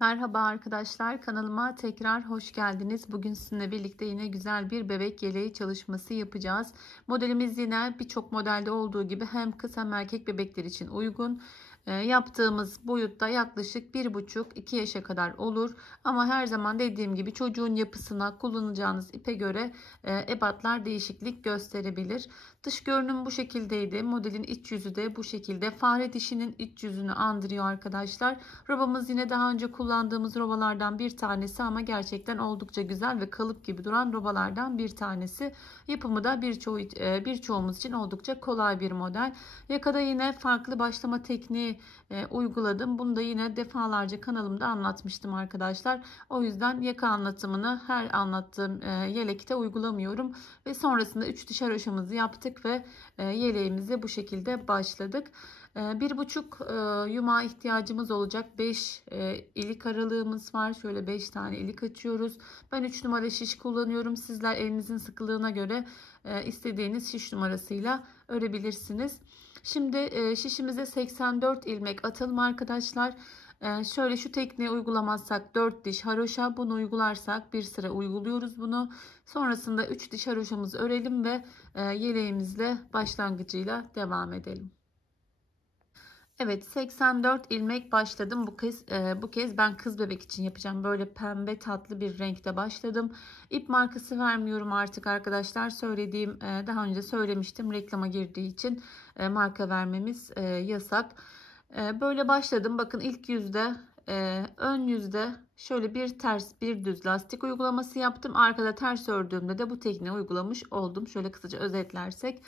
Merhaba arkadaşlar, kanalıma tekrar hoş geldiniz. Bugün sizinle birlikte yine güzel bir bebek yeleği çalışması yapacağız. Modelimiz yine birçok modelde olduğu gibi hem kız hem erkek bebekler için uygun. Yaptığımız boyutta yaklaşık 1,5-2 yaşa kadar olur. Ama her zaman dediğim gibi çocuğun yapısına, kullanacağınız ipe göre ebatlar değişiklik gösterebilir. Dış görünüm bu şekildeydi. Modelin iç yüzü de bu şekilde. Fare dişinin iç yüzünü andırıyor arkadaşlar. Robamız yine daha önce kullandığımız robalardan bir tanesi ama gerçekten oldukça güzel ve kalıp gibi duran robalardan bir tanesi. Yapımı da birçoğumuz için oldukça kolay bir model. Yakada yine farklı başlama tekniği uyguladım. Bunu da yine defalarca kanalımda anlatmıştım arkadaşlar. O yüzden yaka anlatımını her anlattığım yelekte uygulamıyorum. Ve sonrasında 3 diş haroşamızı yaptık ve yeleğimize bu şekilde başladık. 1,5 yumağa ihtiyacımız olacak. 5 ilik aralığımız var. Şöyle 5 tane ilik açıyoruz. Ben 3 numara şiş kullanıyorum. Sizler elinizin sıkılığına göre istediğiniz şiş numarasıyla örebilirsiniz. Şimdi şişimize 84 ilmek atalım arkadaşlar. Şöyle şu tekniği uygulamazsak 4 diş haroşa, bunu uygularsak bir sıra uyguluyoruz bunu. Sonrasında 3 diş haroşamızı örelim ve yeleğimizle başlangıcıyla devam edelim. Evet, 84 ilmek başladım. Bu kez ben kız bebek için yapacağım. Böyle pembe tatlı bir renkte başladım. İp markası vermiyorum artık arkadaşlar. Daha önce söylemiştim. Reklama girdiği için marka vermemiz yasak. Böyle başladım. Bakın ilk yüzde ön yüzde şöyle bir ters bir düz lastik uygulaması yaptım. Arkada ters ördüğümde de bu tekniği uygulamış oldum. Şöyle kısaca özetlersek.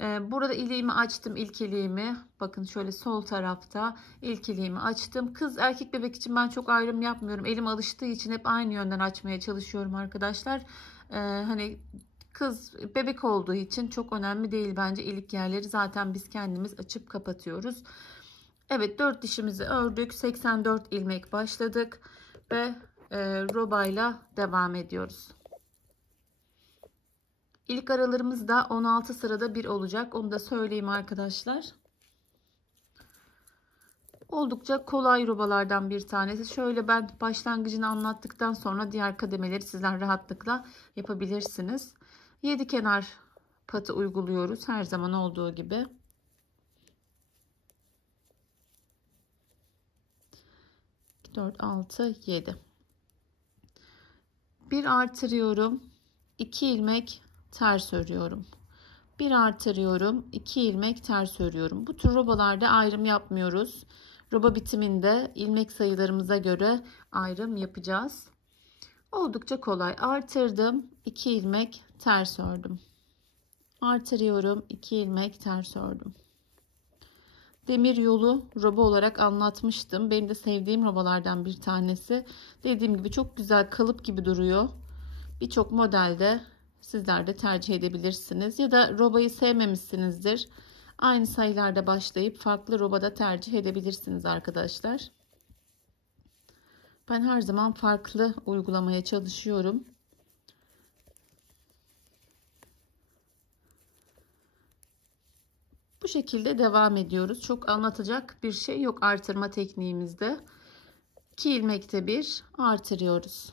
Burada iliğimi açtım, ilk iliğimi. Bakın şöyle sol tarafta ilk iliğimi açtım. Kız erkek bebek için ben çok ayrım yapmıyorum. Elim alıştığı için hep aynı yönden açmaya çalışıyorum arkadaşlar. Hani kız bebek olduğu için çok önemli değil bence ilik yerleri. Zaten biz kendimiz açıp kapatıyoruz. Evet, 4 dişimizi ördük. 84 ilmek başladık ve robayla devam ediyoruz. İlk aralarımız da 16 sırada bir olacak. Onu da söyleyeyim arkadaşlar. Oldukça kolay robalardan bir tanesi. Şöyle ben başlangıcını anlattıktan sonra diğer kademeleri sizler rahatlıkla yapabilirsiniz. 7 kenar patı uyguluyoruz her zaman olduğu gibi. Dört, altı, 7. Bir artırıyorum. 2 ilmek ters örüyorum. Bir artırıyorum. 2 ilmek ters örüyorum. Bu tür robalarda ayrım yapmıyoruz. Roba bitiminde ilmek sayılarımıza göre ayrım yapacağız. Oldukça kolay. Artırdım. 2 ilmek ters ördüm. Artırıyorum. 2 ilmek ters ördüm. Demir yolu roba olarak anlatmıştım. Benim de sevdiğim robalardan bir tanesi. Dediğim gibi çok güzel kalıp gibi duruyor. Birçok modelde sizler de tercih edebilirsiniz. Ya da robayı sevmemişsinizdir. Aynı sayılarda başlayıp farklı robada tercih edebilirsiniz arkadaşlar. Ben her zaman farklı uygulamaya çalışıyorum. Bu şekilde devam ediyoruz. Çok anlatacak bir şey yok artırma tekniğimizde. 2 ilmekte bir artırıyoruz.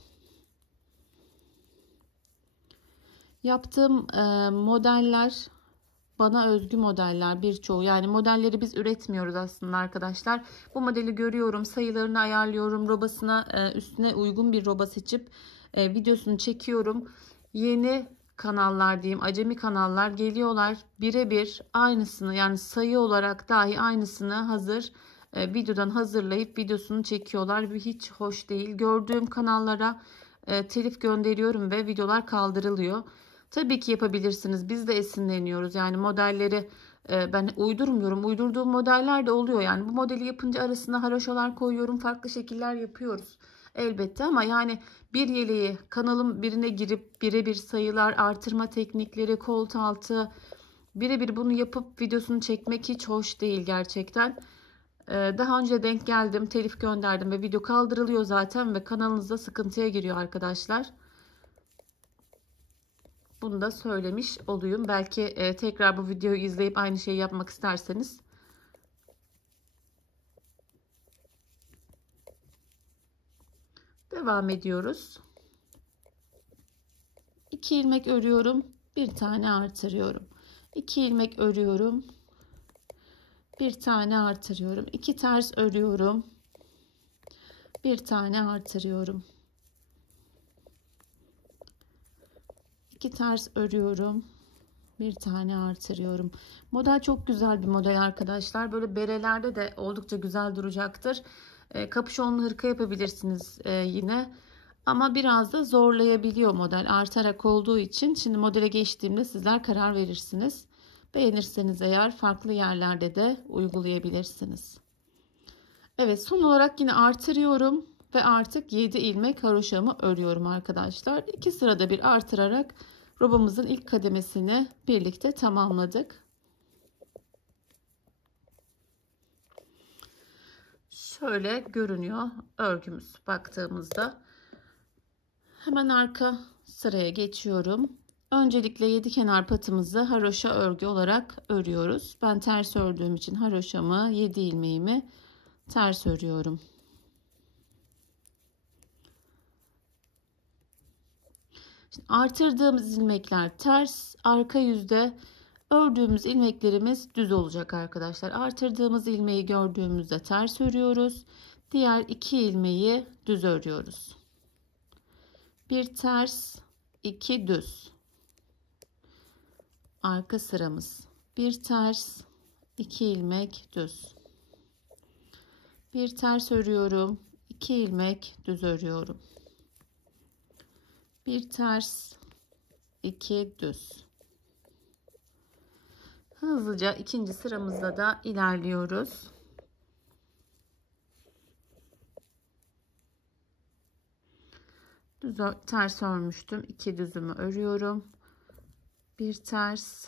Yaptığım modeller bana özgü modeller birçoğu. Yani modelleri biz üretmiyoruz aslında arkadaşlar. Bu modeli görüyorum, sayılarını ayarlıyorum, robasına üstüne uygun bir roba seçip videosunu çekiyorum. Yeni kanallar diyeyim, acemi kanallar geliyorlar, birebir aynısını, yani sayı olarak dahi aynısını hazır videodan hazırlayıp videosunu çekiyorlar. Hiç hoş değil. Gördüğüm kanallara telif gönderiyorum ve videolar kaldırılıyor. Tabii ki yapabilirsiniz. Biz de esinleniyoruz. Yani modelleri ben uydurmuyorum. Uydurduğum modeller de oluyor. Yani bu modeli yapınca arasına haroşalar koyuyorum. Farklı şekiller yapıyoruz. Elbette ama yani bir yeleği kanalım birine girip birebir sayılar, artırma teknikleri, kolt altı birebir bunu yapıp videosunu çekmek hiç hoş değil gerçekten. Daha önce denk geldim, telif gönderdim ve video kaldırılıyor zaten ve kanalınızda sıkıntıya giriyor arkadaşlar. Bunu da söylemiş olayım. Belki tekrar bu videoyu izleyip aynı şeyi yapmak isterseniz. Devam ediyoruz. 2 ilmek örüyorum, bir tane artırıyorum. 2 ilmek örüyorum, bir tane artırıyorum. 2 ters örüyorum, bir tane artırıyorum. 2 ters örüyorum, bir tane artırıyorum. Model çok güzel bir model arkadaşlar. Böyle berelerde de oldukça güzel duracaktır. Kapüşonlu hırka yapabilirsiniz yine. Ama biraz da zorlayabiliyor model, artarak olduğu için. Şimdi modele geçtiğimde sizler karar verirsiniz. Beğenirseniz eğer farklı yerlerde de uygulayabilirsiniz. Evet, son olarak yine artırıyorum ve artık 7 ilmek haroşamı örüyorum arkadaşlar. 2 sırada bir artırarak robamızın ilk kademesini birlikte tamamladık. Şöyle görünüyor örgümüz baktığımızda. Hemen arka sıraya geçiyorum. Öncelikle 7 kenar patımızı haroşa örgü olarak örüyoruz. Ben ters ördüğüm için haroşamı 7 ilmeğimi ters örüyorum. Şimdi artırdığımız ilmekler ters, arka yüzde ördüğümüz ilmeklerimiz düz olacak arkadaşlar. Artırdığımız ilmeği gördüğümüzde ters örüyoruz. Diğer 2 ilmeği düz örüyoruz. Bir ters, 2 düz. Arka sıramız. Bir ters, 2 ilmek düz. Bir ters örüyorum, 2 ilmek düz örüyorum. Bir ters, 2 düz. Hızlıca ikinci sıramızda da ilerliyoruz. Ters örmüştüm. 2 düzümü örüyorum. Bir ters,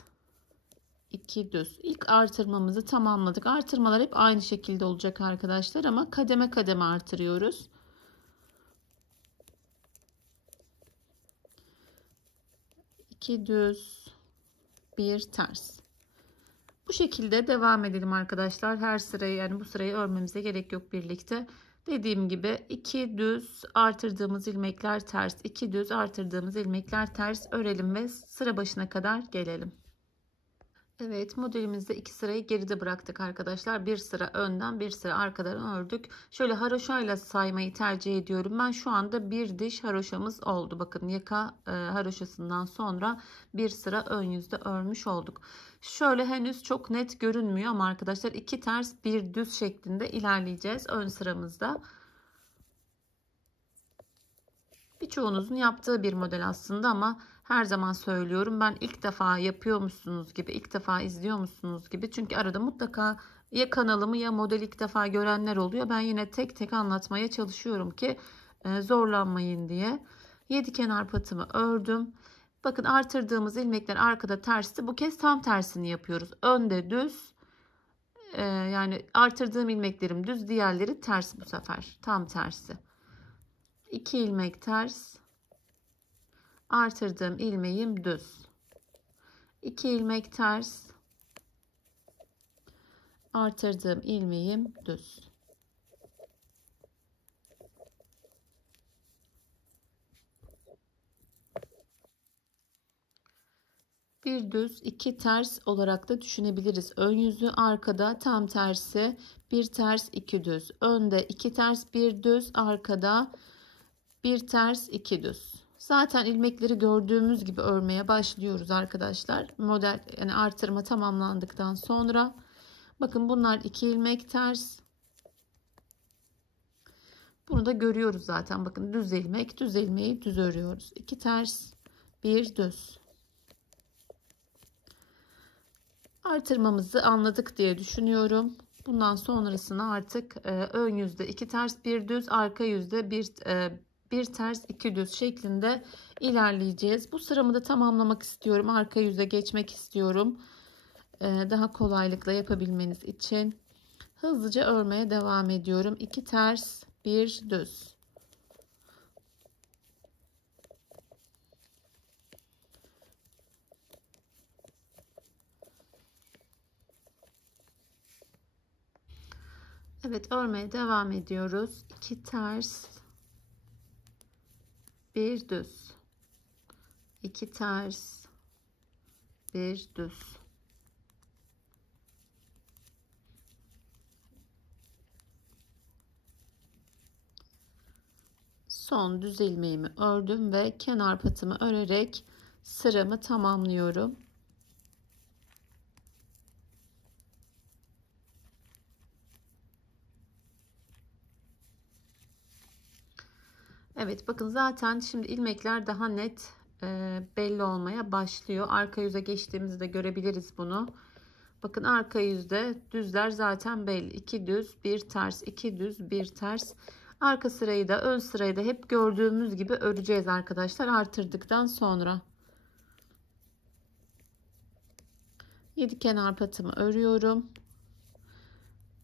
2 düz. İlk artırmamızı tamamladık. Artırmalar hep aynı şekilde olacak arkadaşlar ama kademe kademe artırıyoruz. İki düz, bir ters. Bu şekilde devam edelim arkadaşlar. Her sırayı, yani bu sırayı örmemize gerek yok birlikte. Dediğim gibi 2 düz artırdığımız ilmekler ters, 2 düz artırdığımız ilmekler ters örelim ve sıra başına kadar gelelim. Evet, modelimizde 2 sırayı geride bıraktık arkadaşlar. Bir sıra önden, bir sıra arkadan ördük. Şöyle haroşayla saymayı tercih ediyorum. Ben şu anda bir diş haroşamız oldu. Bakın yaka haroşasından sonra bir sıra ön yüzde örmüş olduk. Şöyle henüz çok net görünmüyor ama arkadaşlar 2 ters bir düz şeklinde ilerleyeceğiz ön sıramızda. Birçoğunuzun yaptığı bir model aslında ama her zaman söylüyorum, ben ilk defa yapıyormuşsunuz gibi, ilk defa izliyormuşsunuz gibi, çünkü arada mutlaka ya kanalımı ya model ilk defa görenler oluyor. Ben yine tek tek anlatmaya çalışıyorum ki zorlanmayın diye. 7 kenar patımı ördüm. Bakın artırdığımız ilmekler arkada tersti. Bu kez tam tersini yapıyoruz. Önde düz, yani artırdığım ilmeklerim düz, diğerleri ters bu sefer. Tam tersi. 2 ilmek ters, artırdığım ilmeğim düz. 2 ilmek ters, artırdığım ilmeğim düz. Bir düz, 2 ters olarak da düşünebiliriz. Ön yüzü arkada tam tersi, bir ters, 2 düz. Önde 2 ters, bir düz, arkada bir ters, 2 düz. Zaten ilmekleri gördüğümüz gibi örmeye başlıyoruz arkadaşlar. Model, yani artırma tamamlandıktan sonra bakın bunlar 2 ilmek ters. Bunu da görüyoruz zaten. Bakın düz ilmek, düz ilmeği düz örüyoruz. 2 ters, bir düz. Artırmamızı anladık diye düşünüyorum. Bundan sonrasını artık ön yüzde 2 ters, bir düz, arka yüzde bir ters, 2 düz şeklinde ilerleyeceğiz. Bu sıramı da tamamlamak istiyorum. Arka yüze geçmek istiyorum. Daha kolaylıkla yapabilmeniz için. Hızlıca örmeye devam ediyorum. 2 ters, bir düz. Evet, örmeye devam ediyoruz. 2 ters, bir düz, 2 ters, bir düz. Son düz ilmeğimi ördüm ve kenar patımı örerek sıramı tamamlıyorum. Evet, bakın zaten şimdi ilmekler daha net belli olmaya başlıyor. Arka yüze geçtiğimizde görebiliriz bunu. Bakın arka yüzde düzler zaten belli. 2 düz, bir ters, 2 düz, bir ters. Arka sırayı da ön sırayı da hep gördüğümüz gibi öreceğiz arkadaşlar, artırdıktan sonra. 7 kenar patımı örüyorum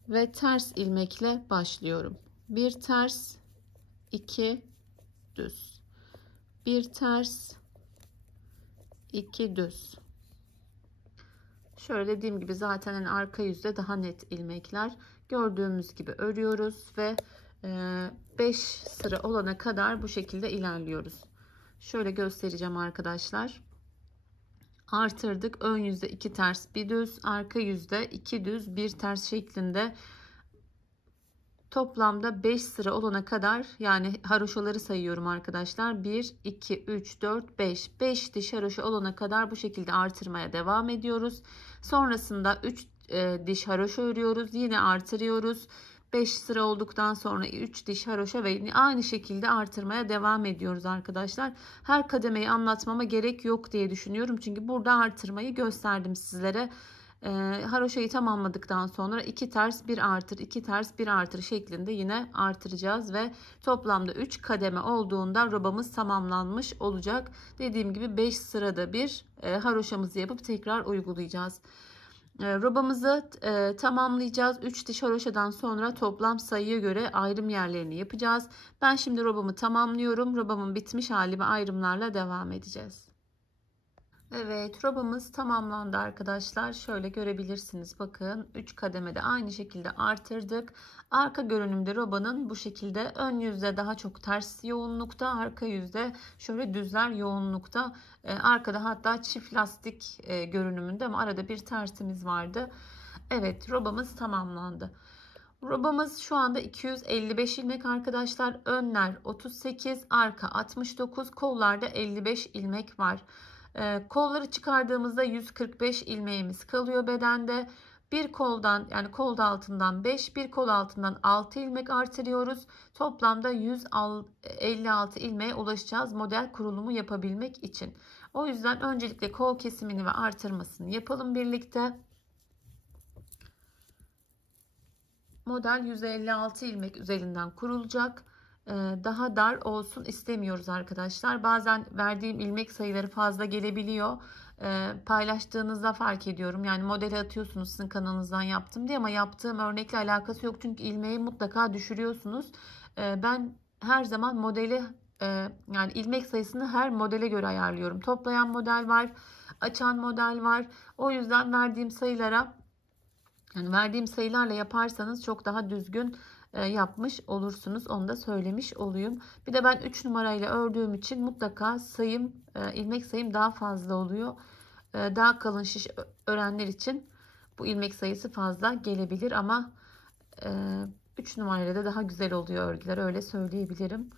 ve ters ilmekle başlıyorum. Bir ters, 2 düz, bir ters, 2 düz. Şöyle dediğim gibi zaten hani arka yüzde daha net ilmekler gördüğümüz gibi örüyoruz ve 5 sıra olana kadar bu şekilde ilerliyoruz. Şöyle göstereceğim arkadaşlar. Artırdık. Ön yüzde 2 ters bir düz, arka yüzde 2 düz bir ters şeklinde toplamda 5 sıra olana kadar, yani haroşaları sayıyorum arkadaşlar. 1 2 3 4 5 diş haroşa olana kadar bu şekilde artırmaya devam ediyoruz. Sonrasında 3 diş haroşa örüyoruz, yine artırıyoruz. 5 sıra olduktan sonra 3 diş haroşa ve aynı şekilde artırmaya devam ediyoruz arkadaşlar. Her kademeyi anlatmama gerek yok diye düşünüyorum, çünkü burada artırmayı gösterdim sizlere. Haroşayı tamamladıktan sonra 2 ters 1 artır, 2 ters 1 artır şeklinde yine artıracağız ve toplamda 3 kademe olduğunda robamız tamamlanmış olacak. Dediğim gibi 5 sırada bir haroşamızı yapıp tekrar uygulayacağız. Robamızı tamamlayacağız. 3 diş haroşadan sonra toplam sayıya göre ayrım yerlerini yapacağız. Ben şimdi robamı tamamlıyorum. Robamın bitmiş hali ve ayrımlarla devam edeceğiz. Evet, robamız tamamlandı arkadaşlar. Şöyle görebilirsiniz. Bakın 3 kademede aynı şekilde artırdık. Arka görünümde robanın bu şekilde, ön yüzde daha çok ters yoğunlukta, arka yüzde şöyle düzler yoğunlukta. Arkada hatta çift lastik görünümünde ama arada bir tersimiz vardı. Evet, robamız tamamlandı. Robamız şu anda 255 ilmek arkadaşlar. Önler 38, arka 69, kollarda 55 ilmek var. Kolları çıkardığımızda 145 ilmeğimiz kalıyor bedende. Bir koldan, yani kol altından 5, bir kol altından 6 ilmek artırıyoruz. Toplamda 156 ilmeğe ulaşacağız model kurulumu yapabilmek için. O yüzden öncelikle kol kesimini ve artırmasını yapalım birlikte. Model 156 ilmek üzerinden kurulacak. Daha dar olsun istemiyoruz arkadaşlar. Bazen verdiğim ilmek sayıları fazla gelebiliyor. Paylaştığınızda fark ediyorum. Yani modeli atıyorsunuz sizin kanalınızdan yaptım diye, ama yaptığım örnekle alakası yok. Çünkü ilmeği mutlaka düşürüyorsunuz. Ben her zaman modeli, yani ilmek sayısını her modele göre ayarlıyorum. Toplayan model var, açan model var. O yüzden verdiğim sayılara, yani verdiğim sayılarla yaparsanız çok daha düzgün yapmış olursunuz. Onu da söylemiş olayım. Bir de ben 3 numarayla ördüğüm için mutlaka sayım, ilmek sayım daha fazla oluyor. Daha kalın şiş örenler için bu ilmek sayısı fazla gelebilir ama 3 numarayla da daha güzel oluyor örgüler, öyle söyleyebilirim.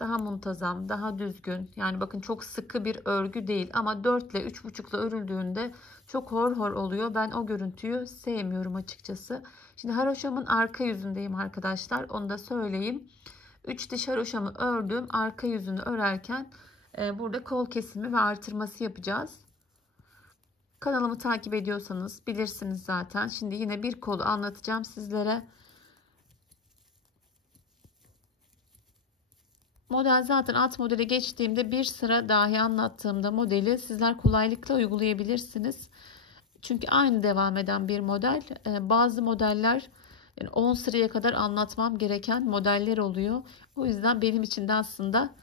Daha muntazam, daha düzgün. Yani bakın çok sıkı bir örgü değil ama 4 ile 3,5 ile örüldüğünde çok hor hor oluyor. Ben o görüntüyü sevmiyorum açıkçası. Şimdi haroşamın arka yüzündeyim arkadaşlar. Onu da söyleyeyim. 3 diş haroşamı ördüm. Arka yüzünü örerken burada kol kesimi ve artırması yapacağız. Kanalımı takip ediyorsanız bilirsiniz zaten. Şimdi yine bir kolu anlatacağım sizlere. Model zaten alt modele geçtiğimde bir sıra dahi anlattığımda modeli sizler kolaylıkla uygulayabilirsiniz. Çünkü aynı devam eden bir model. Bazı modeller yani 10 sıraya kadar anlatmam gereken modeller oluyor. O yüzden benim için de aslında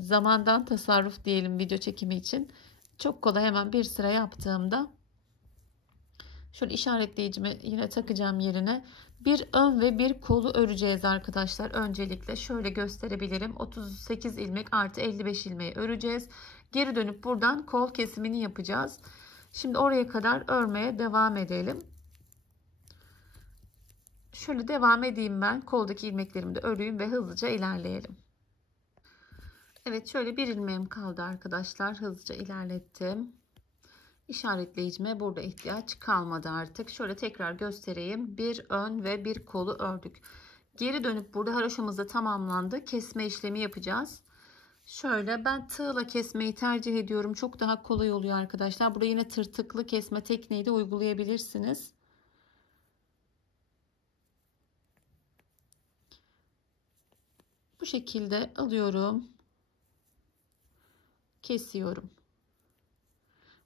zamandan tasarruf diyelim video çekimi için. Çok kolay, hemen bir sıra yaptığımda Şöyle işaretleyicimi yine takacağım yerine. Bir ön ve bir kolu öreceğiz arkadaşlar. Öncelikle şöyle gösterebilirim. 38 ilmek artı 55 ilmeği öreceğiz. Geri dönüp buradan kol kesimini yapacağız. Şimdi oraya kadar örmeye devam edelim. Şöyle devam edeyim ben. Koldaki ilmeklerimi de öreyim ve hızlıca ilerleyelim. Evet, şöyle bir ilmeğim kaldı arkadaşlar. Hızlıca ilerlettim. İşaretleyicime burada ihtiyaç kalmadı artık. Şöyle tekrar göstereyim. Bir ön ve bir kolu ördük. Geri dönüp burada haroşamız tamamlandı. Kesme işlemi yapacağız. Şöyle ben tığla kesmeyi tercih ediyorum. Çok daha kolay oluyor arkadaşlar. Burada yine tırtıklı kesme tekniği de uygulayabilirsiniz. Bu şekilde alıyorum. Kesiyorum.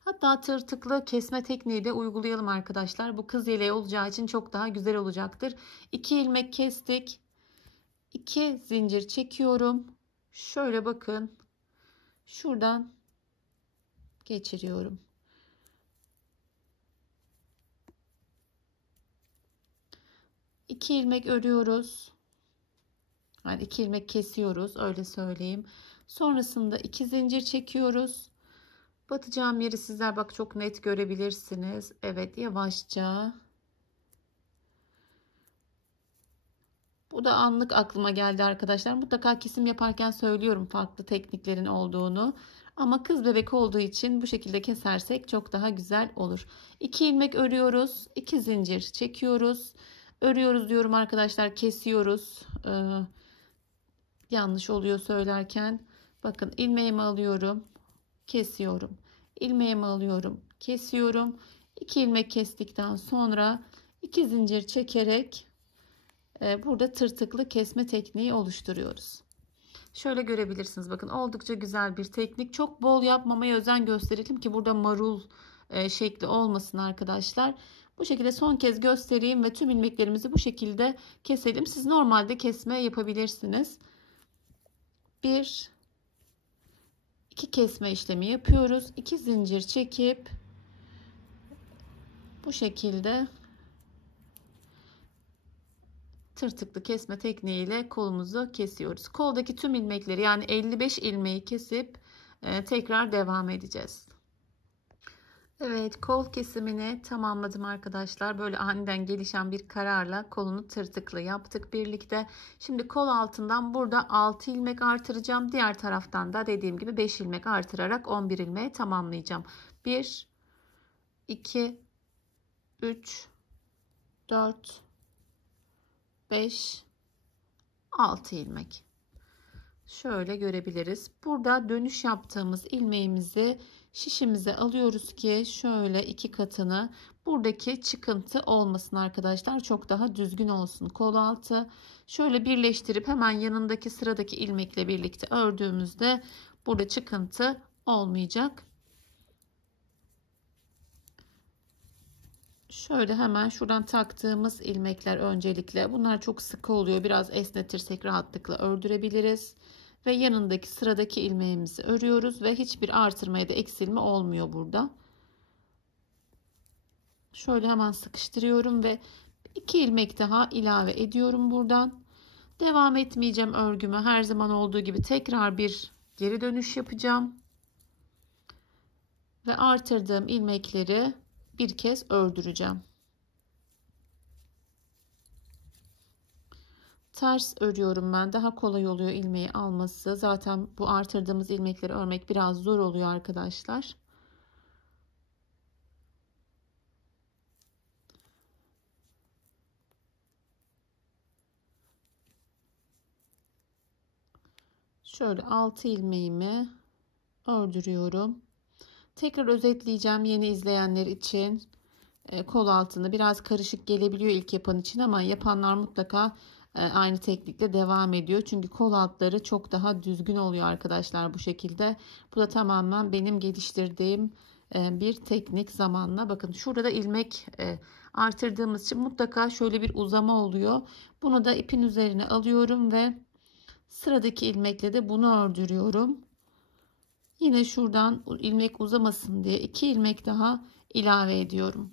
Hatta tırtıklı kesme tekniği de uygulayalım arkadaşlar. Bu kız yeleği olacağı için çok daha güzel olacaktır. 2 ilmek kestik. 2 zincir çekiyorum. Şöyle bakın. Şuradan geçiriyorum. İki ilmek örüyoruz. Yani 2 ilmek kesiyoruz, öyle söyleyeyim. Sonrasında 2 zincir çekiyoruz. Batacağım yeri sizler bak çok net görebilirsiniz. Evet, yavaşça. Bu da anlık aklıma geldi arkadaşlar. Mutlaka kesim yaparken söylüyorum farklı tekniklerin olduğunu. Ama kız bebek olduğu için bu şekilde kesersek çok daha güzel olur. 2 ilmek örüyoruz. 2 zincir çekiyoruz. Örüyoruz diyorum arkadaşlar. Kesiyoruz. Yanlış oluyor söylerken. Bakın, ilmeğimi alıyorum. Kesiyorum. İlmeğimi alıyorum. Kesiyorum. 2 ilmek kestikten sonra 2 zincir çekerek burada tırtıklı kesme tekniği oluşturuyoruz. Şöyle görebilirsiniz. Bakın, oldukça güzel bir teknik. Çok bol yapmamaya özen gösterelim ki burada marul şekli olmasın arkadaşlar. Bu şekilde son kez göstereyim ve tüm ilmeklerimizi bu şekilde keselim. Siz normalde kesme yapabilirsiniz. 1 2 kesme işlemi yapıyoruz. 2 zincir çekip bu şekilde tırtıklı kesme tekniğiyle kolumuzu kesiyoruz. Koldaki tüm ilmekleri, yani 55 ilmeği kesip tekrar devam edeceğiz. Evet, kol kesimini tamamladım arkadaşlar. Böyle aniden gelişen bir kararla kolunu tırtıklı yaptık birlikte. Şimdi kol altından burada 6 ilmek artıracağım. Diğer taraftan da dediğim gibi 5 ilmek artırarak 11 ilmeği tamamlayacağım. 1 2 3 4 5 6 ilmek. Şöyle görebiliriz. Burada dönüş yaptığımız ilmeğimizi şişimize alıyoruz ki şöyle 2 katını, buradaki çıkıntı olmasın arkadaşlar. Çok daha düzgün olsun kol altı. Şöyle birleştirip hemen yanındaki sıradaki ilmekle birlikte ördüğümüzde burada çıkıntı olmayacak. Şöyle hemen şuradan taktığımız ilmekler öncelikle. Bunlar çok sıkı oluyor. Biraz esnetirsek rahatlıkla ördürebiliriz. Ve yanındaki sıradaki ilmeğimizi örüyoruz ve hiçbir artırma ya da eksilme olmuyor burada. Şöyle hemen sıkıştırıyorum ve 2 ilmek daha ilave ediyorum buradan. Devam etmeyeceğim örgümü. Her zaman olduğu gibi tekrar bir geri dönüş yapacağım. Ve artırdığım ilmekleri bir kez ördüreceğim. Ters örüyorum ben. Daha kolay oluyor ilmeği alması. Zaten bu artırdığımız ilmekleri örmek biraz zor oluyor arkadaşlar. Şöyle 6 ilmeğimi ördürüyorum. Tekrar özetleyeceğim yeni izleyenler için. Kol altını biraz karışık gelebiliyor ilk yapan için ama yapanlar mutlaka aynı teknikle devam ediyor. Çünkü kol altları çok daha düzgün oluyor arkadaşlar bu şekilde. Bu da tamamen benim geliştirdiğim bir teknik zamanla. Bakın, şurada da ilmek artırdığımız için mutlaka şöyle bir uzama oluyor. Bunu da ipin üzerine alıyorum ve sıradaki ilmekle de bunu ördürüyorum. Yine şuradan ilmek uzamasın diye 2 ilmek daha ilave ediyorum.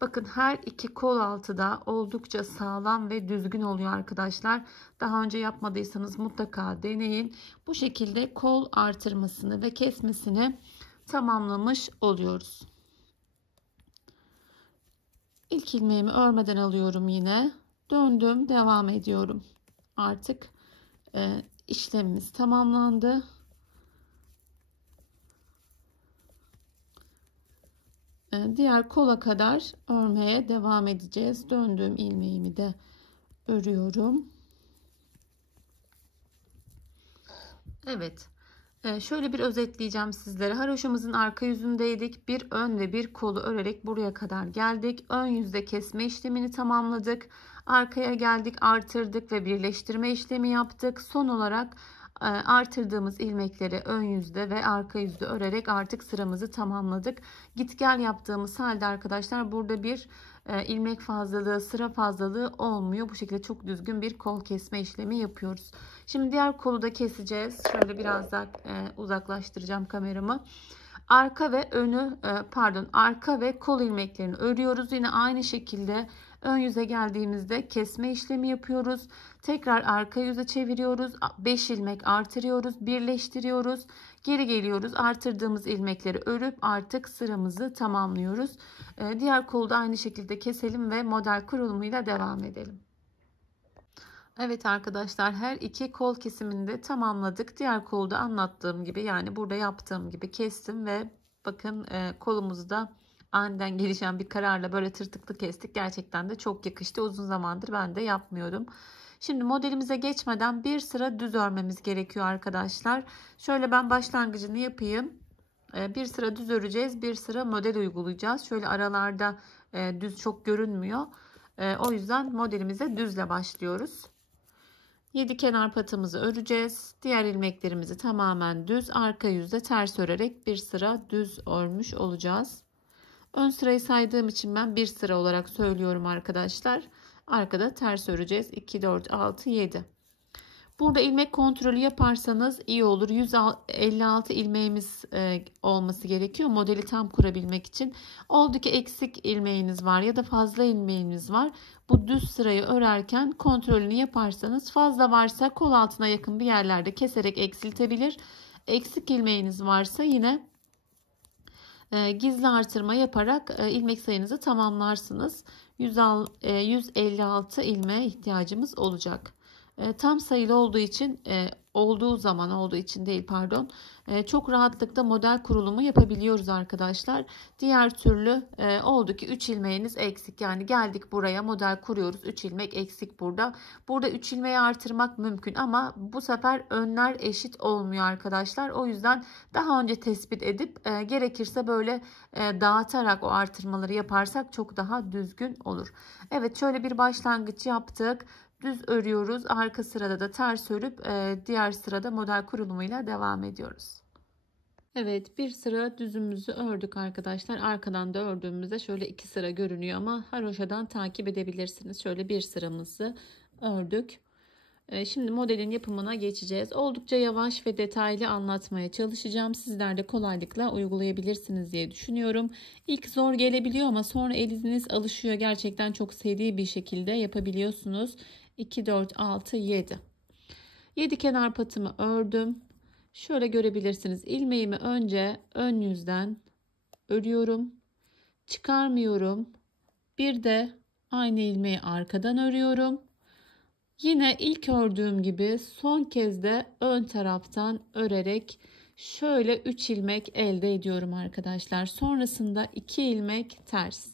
Bakın her iki kol altı da oldukça sağlam ve düzgün oluyor arkadaşlar. Daha önce yapmadıysanız mutlaka deneyin. Bu şekilde kol artırmasını ve kesmesini tamamlamış oluyoruz. İlk ilmeğimi örmeden alıyorum yine. Döndüm, devam ediyorum. Artık işlemimiz tamamlandı. Diğer kola kadar örmeye devam edeceğiz. Döndüğüm ilmeğimi de örüyorum. Evet. Şöyle bir özetleyeceğim sizlere. Haroşamızın arka yüzündeydik. Bir ön ve bir kolu örerek buraya kadar geldik. Ön yüzde kesme işlemini tamamladık. Arkaya geldik, artırdık ve birleştirme işlemi yaptık. Son olarak artırdığımız ilmekleri ön yüzde ve arka yüzde örerek artık sıramızı tamamladık. Git gel yaptığımız halde arkadaşlar burada bir ilmek fazlalığı, sıra fazlalığı olmuyor. Bu şekilde çok düzgün bir kol kesme işlemi yapıyoruz. Şimdi diğer kolu da keseceğiz. Şöyle biraz daha uzaklaştıracağım kameramı. Arka ve arka ve kol ilmeklerini örüyoruz. Yine aynı şekilde ön yüze geldiğimizde kesme işlemi yapıyoruz. Tekrar arka yüze çeviriyoruz. 5 ilmek artırıyoruz, birleştiriyoruz. Geri geliyoruz. Artırdığımız ilmekleri örüp artık sıramızı tamamlıyoruz. Diğer kolu da aynı şekilde keselim ve model kurulumuyla devam edelim. Evet arkadaşlar, her iki kol kesimini de tamamladık. Diğer kolu da anlattığım gibi, yani burada yaptığım gibi kestim ve bakın kolumuzu da aniden gelişen bir kararla böyle tırtıklı kestik. Gerçekten de çok yakıştı. Uzun zamandır ben de yapmıyordum. Şimdi modelimize geçmeden bir sıra düz örmemiz gerekiyor arkadaşlar. Şöyle ben başlangıcını yapayım. Bir sıra düz öreceğiz, bir sıra model uygulayacağız. Şöyle aralarda düz çok görünmüyor. O yüzden modelimize düzle başlıyoruz. 7 kenar patımızı öreceğiz. Diğer ilmeklerimizi tamamen düz, arka yüzde ters örerek bir sıra düz örmüş olacağız. Ön sırayı saydığım için ben bir sıra olarak söylüyorum arkadaşlar. Arkada ters öreceğiz. 2, 4, 6, 7. Burada ilmek kontrolü yaparsanız iyi olur. 156 ilmeğimiz olması gerekiyor modeli tam kurabilmek için. Oldu ki eksik ilmeğiniz var ya da fazla ilmeğiniz var. Bu düz sırayı örerken kontrolünü yaparsanız, fazla varsa kol altına yakın bir yerlerde keserek eksiltebilir. Eksik ilmeğiniz varsa yine gizli artırma yaparak ilmek sayınızı tamamlarsınız. 156 ilmeğe ihtiyacımız olacak. Tam sayılı olduğu için çok rahatlıkla model kurulumu yapabiliyoruz arkadaşlar. Diğer türlü oldu ki 3 ilmeğiniz eksik, yani geldik buraya model kuruyoruz, 3 ilmek eksik burada. Burada 3 ilmeği artırmak mümkün ama bu sefer önler eşit olmuyor arkadaşlar. O yüzden daha önce tespit edip gerekirse böyle dağıtarak o artırmaları yaparsak çok daha düzgün olur. Evet, şöyle bir başlangıç yaptık. Düz örüyoruz. Arka sırada da ters örüp diğer sırada model kurulumuyla devam ediyoruz. Evet, bir sıra düzümüzü ördük arkadaşlar. Arkadan da ördüğümüzde şöyle 2 sıra görünüyor ama haroşadan takip edebilirsiniz. Şöyle bir sıramızı ördük. Şimdi modelin yapımına geçeceğiz. Oldukça yavaş ve detaylı anlatmaya çalışacağım. Sizler de kolaylıkla uygulayabilirsiniz diye düşünüyorum. İlk zor gelebiliyor ama sonra eliniz alışıyor. Gerçekten çok seri bir şekilde yapabiliyorsunuz. 2, 4, 6, 7. 7 kenar patımı ördüm. Şöyle görebilirsiniz. İlmeğimi önce ön yüzden örüyorum. Çıkarmıyorum. Bir de aynı ilmeği arkadan örüyorum. Yine ilk ördüğüm gibi son kez de ön taraftan örerek şöyle 3 ilmek elde ediyorum arkadaşlar. Sonrasında 2 ilmek ters.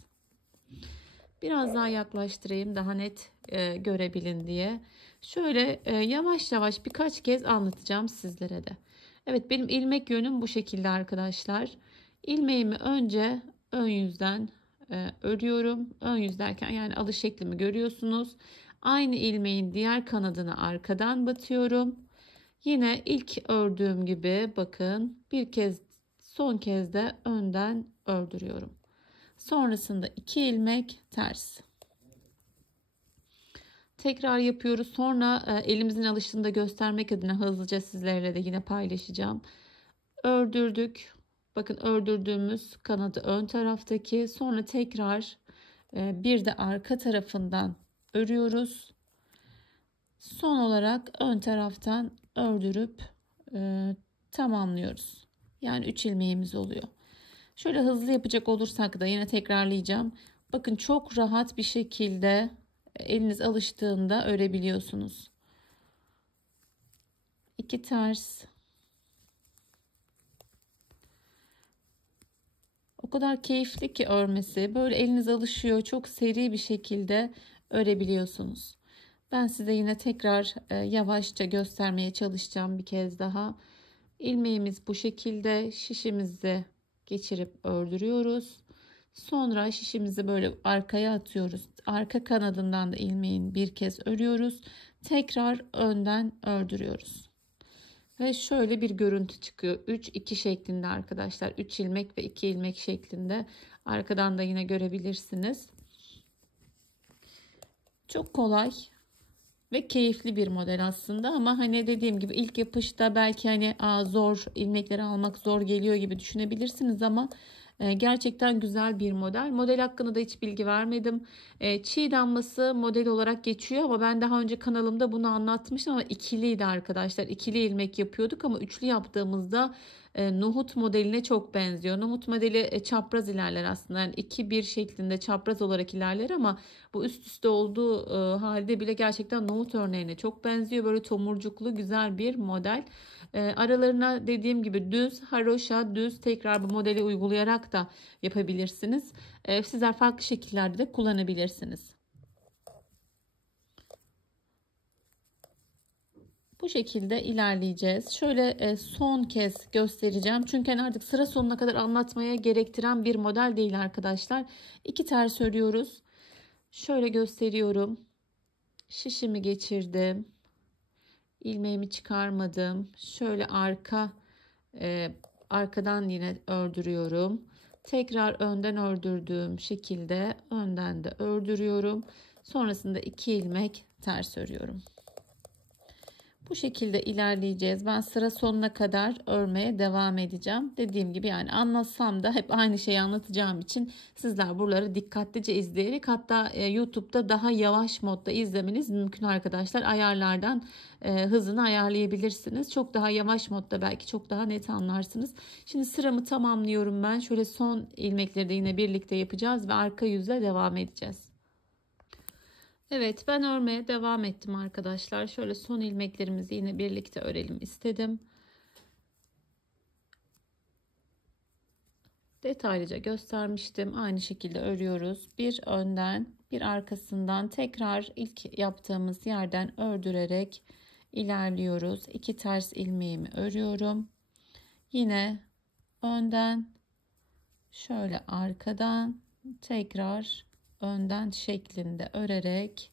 Biraz daha yaklaştırayım daha net görebilin diye. Şöyle yavaş yavaş birkaç kez anlatacağım sizlere de. Evet, benim ilmek yönüm bu şekilde arkadaşlar. İlmeğimi önce ön yüzden örüyorum. Ön yüz derken yani alış şeklimi görüyorsunuz. Aynı ilmeğin diğer kanadını arkadan batıyorum. Yine ilk ördüğüm gibi bakın bir kez, son kez de önden ördürüyorum. Sonrasında 2 ilmek ters. Tekrar yapıyoruz. Sonra elimizin alışını da göstermek adına hızlıca sizlerle de yine paylaşacağım. Ördürdük. Bakın ördürdüğümüz kanadı ön taraftaki. Sonra tekrar Bir de arka tarafından örüyoruz. Son olarak ön taraftan ördürüp tamamlıyoruz. Yani 3 ilmeğimiz oluyor. Şöyle hızlı yapacak olursak da yine tekrarlayacağım. Bakın çok rahat bir şekilde eliniz alıştığında örebiliyorsunuz. 2 ters. O kadar keyifli ki örmesi. Böyle eliniz alışıyor. Çok seri bir şekilde örebiliyorsunuz. Ben size yine tekrar yavaşça göstermeye çalışacağım bir kez daha. İlmeğimiz bu şekilde, şişimizi geçirip ördürüyoruz. Sonra şişimizi böyle arkaya atıyoruz. Arka kanadından da ilmeğin bir kez örüyoruz. Tekrar önden ördürüyoruz. Ve şöyle bir görüntü çıkıyor. 3-2 şeklinde arkadaşlar. 3 ilmek ve 2 ilmek şeklinde. Arkadan da yine görebilirsiniz. Çok kolay ve keyifli bir model aslında, ama hani dediğim gibi ilk yapışta belki hani zor, ilmekleri almak zor geliyor gibi düşünebilirsiniz, ama gerçekten güzel bir model. Model hakkında da hiç bilgi vermedim. Çiğ damlası model olarak geçiyor, ama ben daha önce kanalımda bunu anlatmıştım, ama ikiliydi arkadaşlar. İkili ilmek yapıyorduk, ama üçlü yaptığımızda nohut modeline çok benziyor. Nohut modeli çapraz ilerler aslında. Yani 2-1 şeklinde çapraz olarak ilerler, ama bu üst üste olduğu halde bile gerçekten nohut örneğine çok benziyor. Böyle tomurcuklu güzel bir model. Aralarına dediğim gibi düz, haroşa, düz, tekrar bu modeli uygulayarak da yapabilirsiniz. Sizler farklı şekillerde de kullanabilirsiniz. Bu şekilde ilerleyeceğiz. Şöyle son kez göstereceğim. Çünkü artık sıra sonuna kadar anlatmaya gerektiren bir model değil arkadaşlar. 2 ters örüyoruz. Şöyle gösteriyorum. Şişimi geçirdim. İlmeğimi çıkarmadım. Şöyle arkadan yine ördürüyorum. Tekrar önden ördürdüğüm şekilde önden de ördürüyorum. Sonrasında 2 ilmek ters örüyorum. Bu şekilde ilerleyeceğiz. Ben sıra sonuna kadar örmeye devam edeceğim. Dediğim gibi yani anlatsam da hep aynı şeyi anlatacağım için sizler buraları dikkatlice izleyerek, hatta YouTube'da daha yavaş modda izlemeniz mümkün arkadaşlar. Ayarlardan hızını ayarlayabilirsiniz. Çok daha yavaş modda belki çok daha net anlarsınız. Şimdi sıramı tamamlıyorum ben. Şöyle son ilmekleri de yine birlikte yapacağız ve arka yüzle devam edeceğiz. Evet, ben örmeye devam ettim arkadaşlar. Şöyle son ilmeklerimizi yine birlikte örelim istedim. Detaylıca göstermiştim. Aynı şekilde örüyoruz. Bir önden, bir arkasından tekrar ilk yaptığımız yerden ördürerek ilerliyoruz. 2 ters ilmeğimi örüyorum. Yine önden, şöyle arkadan, tekrar önden şeklinde örerek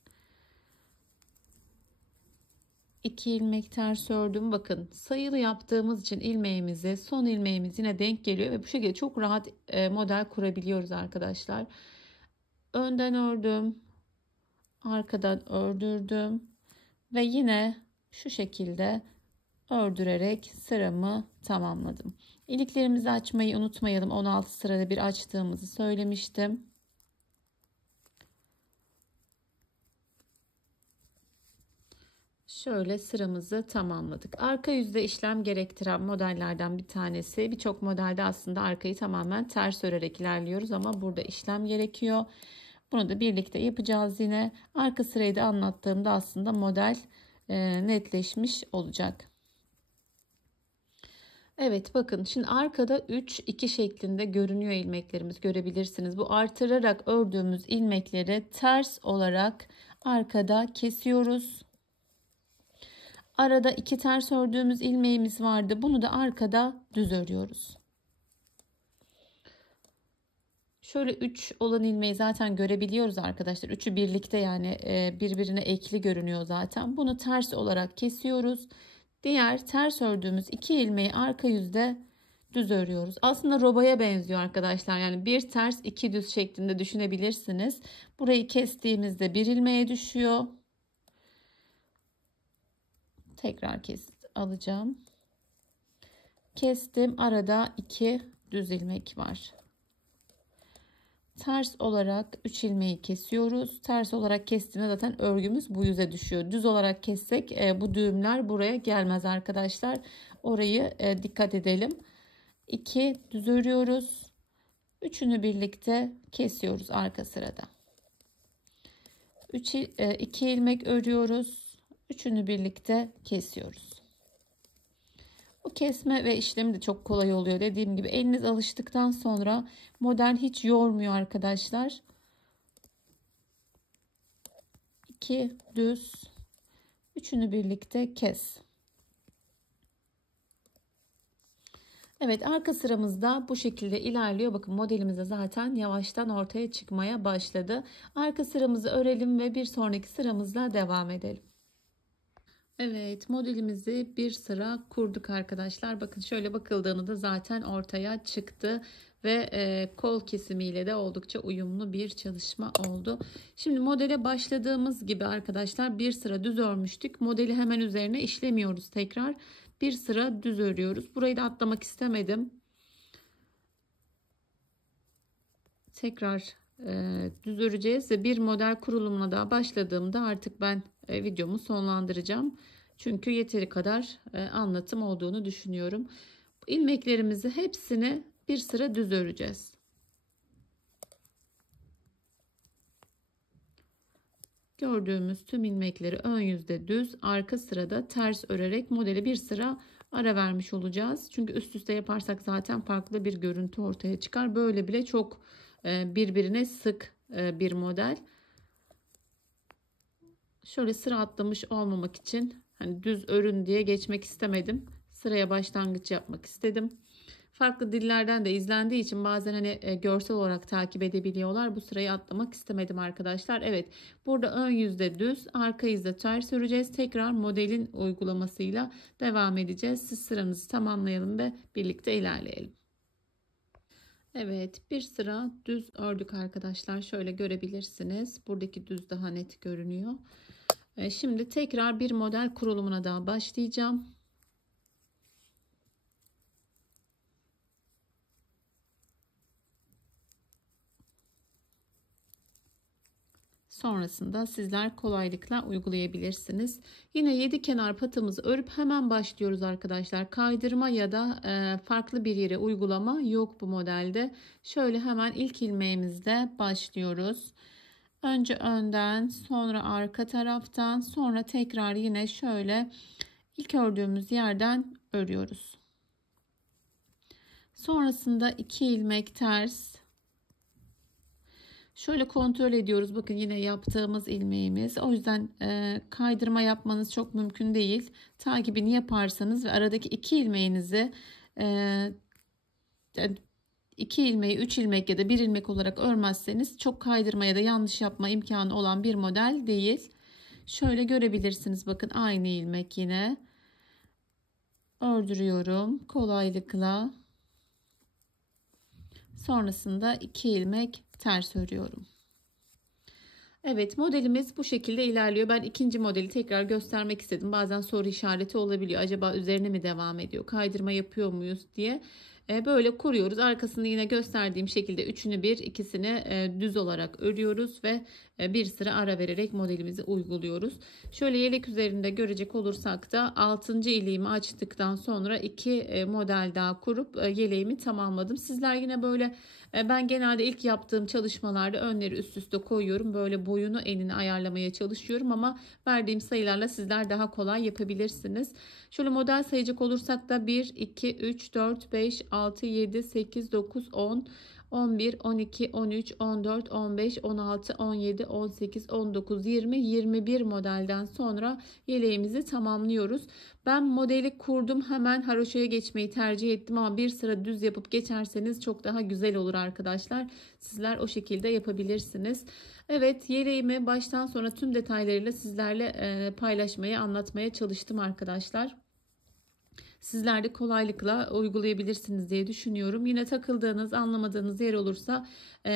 2 ilmek ters ördüm. Bakın sayılı yaptığımız için ilmeğimize son ilmeğimiz yine denk geliyor ve bu şekilde çok rahat model kurabiliyoruz arkadaşlar. Önden ördüm, arkadan ördürdüm ve yine şu şekilde ördürerek sıramı tamamladım. İliklerimizi açmayı unutmayalım. 16 sırada bir açtığımızı söylemiştim. Şöyle sıramızı tamamladık. Arka yüzde işlem gerektiren modellerden bir tanesi. Birçok modelde aslında arkayı tamamen ters örerek ilerliyoruz, ama burada işlem gerekiyor. Bunu da birlikte yapacağız yine. Arka sırayı da anlattığımda aslında model netleşmiş olacak. Evet, bakın şimdi arkada 3-2 şeklinde görünüyor ilmeklerimiz, görebilirsiniz. Bu artırarak ördüğümüz ilmekleri ters olarak arkada kesiyoruz. Arada 2 ters ördüğümüz ilmeğimiz vardı. Bunu da arkada düz örüyoruz. Şöyle 3 olan ilmeği zaten görebiliyoruz arkadaşlar. Üçü birlikte, yani birbirine ekli görünüyor zaten. Bunu ters olarak kesiyoruz. Diğer ters ördüğümüz 2 ilmeği arka yüzde düz örüyoruz. Aslında robaya benziyor arkadaşlar. Yani bir ters 2 düz şeklinde düşünebilirsiniz. Burayı kestiğimizde bir ilmeğe düşüyor. Tekrar alacağım. Kestim. Arada 2 düz ilmek var. ters olarak 3 ilmeği kesiyoruz. Ters olarak kestiğinde zaten örgümüz bu yüze düşüyor. Düz olarak kessek bu düğümler buraya gelmez arkadaşlar. Orayı dikkat edelim. 2 düz örüyoruz. Üçünü birlikte kesiyoruz arka sırada. 2 ilmek örüyoruz. Üçünü birlikte kesiyoruz. Bu kesme ve işlemi de çok kolay oluyor. Dediğim gibi eliniz alıştıktan sonra model hiç yormuyor arkadaşlar. 2 düz, üçünü birlikte kes. Evet, arka sıramızda bu şekilde ilerliyor. Bakın modelimiz de zaten yavaştan ortaya çıkmaya başladı. Arka sıramızı örelim ve bir sonraki sıramızla devam edelim. Evet, modelimizi bir sıra kurduk arkadaşlar. Bakın şöyle bakıldığında da zaten ortaya çıktı ve kol kesimiyle de oldukça uyumlu bir çalışma oldu. Şimdi modele başladığımız gibi arkadaşlar bir sıra düz örmüştük. Modeli hemen üzerine işlemiyoruz tekrar. Bir sıra düz örüyoruz. Burayı da atlamak istemedim. Tekrar düz öreceğiz ve bir model kurulumuna daha başladığımda artık ben videomu sonlandıracağım. Çünkü yeteri kadar anlatım olduğunu düşünüyorum. İlmeklerimizi hepsini bir sıra düz öreceğiz. Gördüğümüz tüm ilmekleri ön yüzde düz, arka sırada ters örerek modeli bir sıra ara vermiş olacağız. Çünkü üst üste yaparsak zaten farklı bir görüntü ortaya çıkar. Böyle bile çok birbirine sık bir model. Şöyle sıra atlamış olmamak için hani düz örün diye geçmek istemedim. Sıraya başlangıç yapmak istedim. Farklı dillerden de izlendiği için bazen hani görsel olarak takip edebiliyorlar. Bu sırayı atlamak istemedim arkadaşlar. Evet, burada ön yüzde düz, arka yüzde ters öreceğiz. Tekrar modelin uygulamasıyla devam edeceğiz. Siz sıranızı tamamlayalım ve birlikte ilerleyelim. Evet, bir sıra düz ördük arkadaşlar. Şöyle görebilirsiniz. Buradaki düz daha net görünüyor. Şimdi tekrar bir model kurulumuna daha başlayacağım. Sonrasında sizler kolaylıkla uygulayabilirsiniz. Yine 7 kenar patımızı örüp hemen başlıyoruz arkadaşlar. Kaydırma ya da farklı bir yere uygulama yok bu modelde. Şöyle hemen ilk ilmeğimizde başlıyoruz. Önce önden, sonra arka taraftan, sonra tekrar yine şöyle ilk ördüğümüz yerden örüyoruz. Sonrasında 2 ilmek ters. Şöyle kontrol ediyoruz. Bakın yine yaptığımız ilmeğimiz. O yüzden kaydırma yapmanız çok mümkün değil. Takibini yaparsanız ve aradaki 2 ilmeğinizi 2 ilmeği 3 ilmek ya da 1 ilmek olarak örmezseniz çok kaydırma ya da yanlış yapma imkanı olan bir model değil. Şöyle görebilirsiniz. Bakın aynı ilmek yine ördürüyorum kolaylıkla. Sonrasında 2 ilmek ters örüyorum. Evet, modelimiz bu şekilde ilerliyor. Ben ikinci modeli tekrar göstermek istedim. Bazen soru işareti olabiliyor. Acaba üzerine mi devam ediyor? Kaydırma yapıyor muyuz diye. Böyle kuruyoruz. Arkasını yine gösterdiğim şekilde üçünü bir, ikisini düz olarak örüyoruz ve bir sıra ara vererek modelimizi uyguluyoruz. Şöyle yelek üzerinde görecek olursak da 6. iliğimi açtıktan sonra 2 model daha kurup yeleğimi tamamladım. Sizler yine böyle ben genelde ilk yaptığım çalışmalarda önleri üst üste koyuyorum. Böyle boyunu enini ayarlamaya çalışıyorum ama verdiğim sayılarla sizler daha kolay yapabilirsiniz. Şöyle model sayacak olursak da 1, 2, 3, 4, 5, 6, 7, 8, 9, 10, 11, 12, 13, 14, 15, 16, 17, 18, 19, 20, 21 modelden sonra yeleğimizi tamamlıyoruz. Ben modeli kurdum, hemen haroşaya geçmeyi tercih ettim ama bir sıra düz yapıp geçerseniz çok daha güzel olur arkadaşlar. Sizler o şekilde yapabilirsiniz. Evet, yeleğimi baştan sona tüm detaylarıyla sizlerle paylaşmaya, anlatmaya çalıştım arkadaşlar. Sizler de kolaylıkla uygulayabilirsiniz diye düşünüyorum. Yine takıldığınız, anlamadığınız yer olursa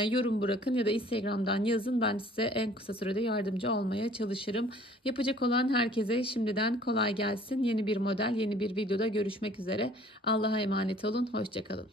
yorum bırakın ya da Instagram'dan yazın. Ben size en kısa sürede yardımcı olmaya çalışırım. Yapacak olan herkese şimdiden kolay gelsin. Yeni bir model, yeni bir videoda görüşmek üzere. Allah'a emanet olun. Hoşça kalın.